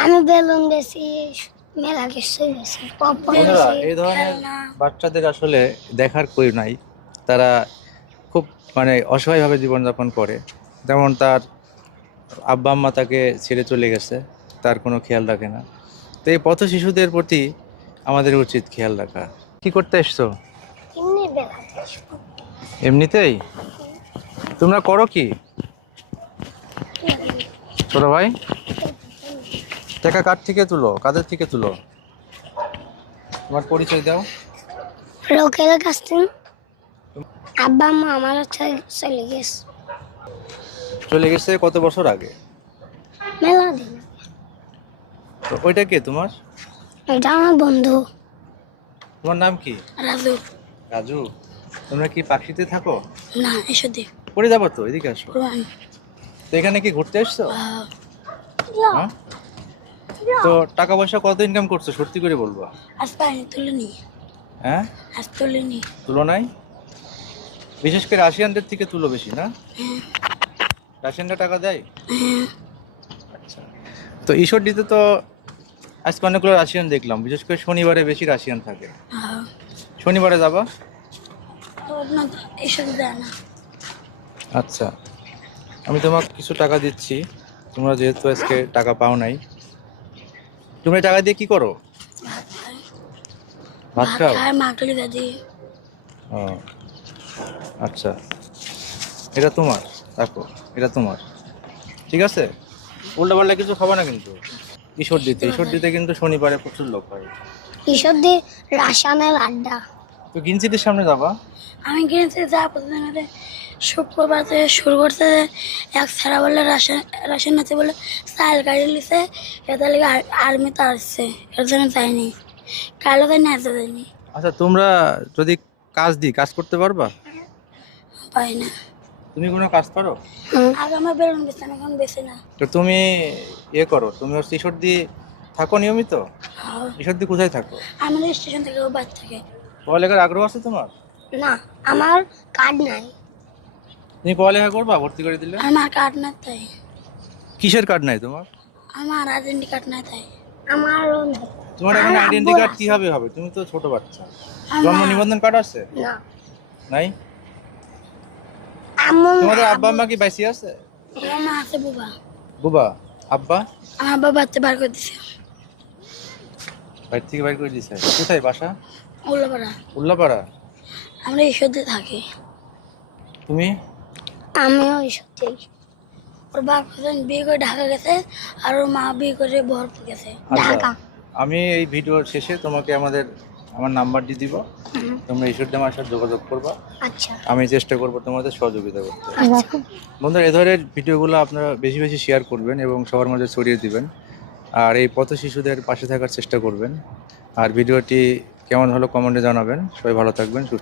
আমি বেলুন বেশি, মেলা কিছু বেশি, পপকর্ন বন্ধুরা, বেশি, এই ধরনের খেলনা। বাচ্চাদের আসলে দেখার কেউ নাই। তারা খুব অসহায়ভাবে জীবনযাপন করে। যেমন তার আব্বা আম্মা তাকে ছেড়ে চলে গেছে, তার কোনো খেয়াল রাখে না। তো এই পথ শিশুদের প্রতি আমাদের উচিত খেয়াল রাখা। কি করতে এসছো? এমনি বেলাতে আসবো। এমনিতেই? তোমরা করো কি ছোট ভাই? টাকা কার থেকে তুলো, কাদের থেকে তুলো? তোমার পরিচয় দাও। লোকের কাছ থেকে। আব্বা মা আমার চলে গেছে চলে গেছে কত বছর আগে? মেলা দিন। তো ওইটা কে তোমার? এটা আমার বন্ধু তোমার নাম কি? রাজু। রাজু। তোমরা কি পাখিতে থাকো? না, এসো দে। পড়ে যাবো তো, এদিকে আসো। তো এখানে কি ঘুরতে এসছো? হ্যাঁ? তো টাকা পয়সা কত ইনকাম করছো সত্যি করে বলবা? আজ পাইনি, তুলে নি। হ্যাঁ, আজ তুলে নি। তুলনায় বিশেষ করে রাশিয়ানদের থেকে তুলো বেশি না? রাশিয়ানরা টাকা দেয়? আচ্ছা। তো ঈশ্বরদীতে তো আজকে অনেকগুলো রাশিয়ান দেখলাম, বিশেষ করে শনিবারে বেশি রাশিয়ান থাকে। শনিবারে যাবা? এসব দেয় না। আচ্ছা, আমি তোমাকে কিছু টাকা দিচ্ছি। তোমরা যেহেতু আজকে টাকা পাও নাই, তুমি এই টাকা দিয়ে কি করো? ভাত খাও? মাটুলি দাদি। ও আচ্ছা, এটা তোমার, রাখো, এটা তোমার। ঠিক আছে, উল্টা পাল্টা কিছু খাবো না কিন্তু। ঈশ্বরদীতে কিন্তু শনিবারে প্রচুর লোক হয়। এসব দিয়ে রাসায়নের আড্ডা। তো গিনসিটির সামনে যাবা? আমি কিনেছি যা প্রতিদিন শুক্রবার থেকে শুরু করতে এক ছাড়া বলে রাশিয়ান আছে বলে চাল গাড়ি লিছে, এটা লেগে আর্মিতে আসছে, এর জন্য যায়নি। কালো তাই নাচতে যায়নি। আচ্ছা, তোমরা যদি কাজ দিই, কাজ করতে পারবা? পাই না। তুমি কোনো কাজ পারো? আগে আমার বেলুন বেছে না, এখন বেছে না। তো তুমি করো, তুমি হচ্ছে ঈশ্বরদী থাকো নিয়মিত? ঈশ্বরদী কোথায় থাকো? আমাদের স্টেশন থেকে ও বাদ থাকে। পড়ালেখার আগ্রহ আছে তোমার? না, আমার কার্ড নাই। তুমি পড়ালেখা করবা ভর্তি করে দিলে? আমার কার্ড না তাই। কিসের কার্ড নাই তোমার? আমার আইডেন্টি কার্ড না তাই। আমারও নাই। তোমার এখন আইডেন্টি কার্ড কিভাবে হবে? তুমি তো ছোট বাচ্চা। জন্ম নিবন্ধন কার্ড আছে? না। নাই? এমন তোমাদের আব্বা আম্মা কি বাইসি আছে? আমার মা আছে বুবা। বুবা? আব্বা? আমার বাবা বাচ্চা বার করে দিছে। বাড়ি থেকে বাইর করে দিয়েছে? কোথায় বাসা? উল্লাপাড়া। উল্লাপাড়া? আমরা ঈশ্বরদী থাকি। তুমি? আমিও ঈশ্বরদী। ওর বাপ বিয়ে করে ঢাকা গেছে, আর ওর মা বিয়ে করে বহরপুর গেছে। ঢাকা। আমি এই ভিডিওর শেষে তোমাকে আমার নাম্বার দিয়ে দিব। তোমরা ঈশ্বরদী আমার সাথে যোগাযোগ করবা। আচ্ছা। আমি চেষ্টা করবো তোমাদের সহযোগিতা করতে। আচ্ছা। বন্ধুরা, এই ধরনের ভিডিওগুলো আপনারা বেশি বেশি শেয়ার করবেন এবং সবার মাঝে ছড়িয়ে দিবেন। আর এই পথ শিশুদের পাশে থাকার চেষ্টা করবেন। আর ভিডিওটি কেমন হলো কমেন্টে জানাবেন। সবাই ভালো থাকবেন, সুস্থ